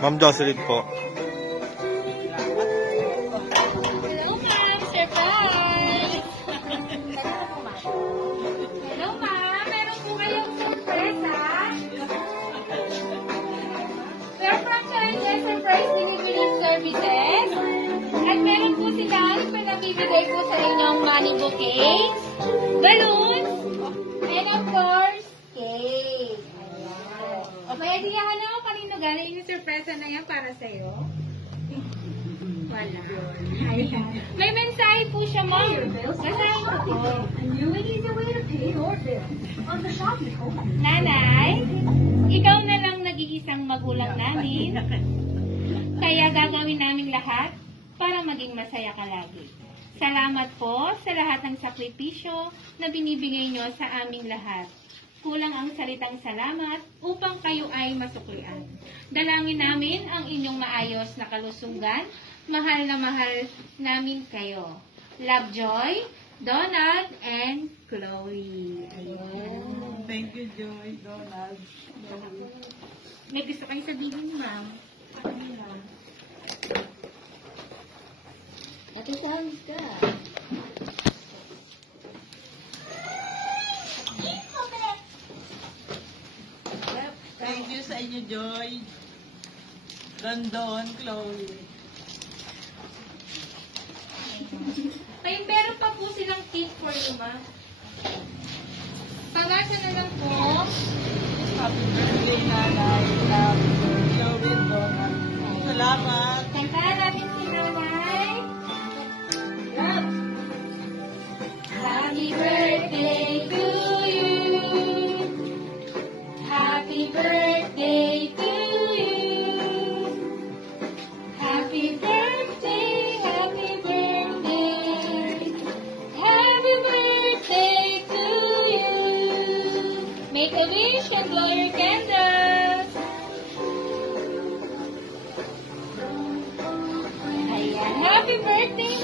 Ma'am Jocelyn po. Hello, ma'am. Surprise! Hello, ma'am. Meron po kayong surpresa. We're from China Surprise Delivery Services. At meron po silang pinabibigay po sa inyong money bouquets, balloons, and of course, cake. Ayan. May idea ka na kung kanino galing yung surpresa na yan para sa'yo? Wala. Ayan. May mensahe po siya, ma'am. Basahin ko po. Nanay, ikaw na lang nag-iisang magulang namin. Kaya gagawin namin lahat para maging masaya ka lagi. Salamat po sa lahat ng sakripisyo na binibigay nyo sa aming lahat. Kulang ang salitang salamat upang kayo ay masuklian. Dalangin namin ang inyong maayos na kalusugan. Mahal na mahal namin kayo. Love, Joy, Donald, and Chloe. Ayun. Thank you, Joy, Donald. May gusto kayong sabihin, ma'am? Ate, sounds good. Thank you sa inyo, Joy, Rondon, Chloe. Ay, meron pa po silang tip for you, ma'am. Pabasa na lang po. Happy birthday, Nanay. Happy birthday, Chloe, Donald. Salamat. Kantahan natin si Nanay. Love. Happy birthday to you. Happy birthday to you. Happy birthday, happy birthday. Happy birthday to you. Make a wish and blow your candles. Ayan. Happy birthday,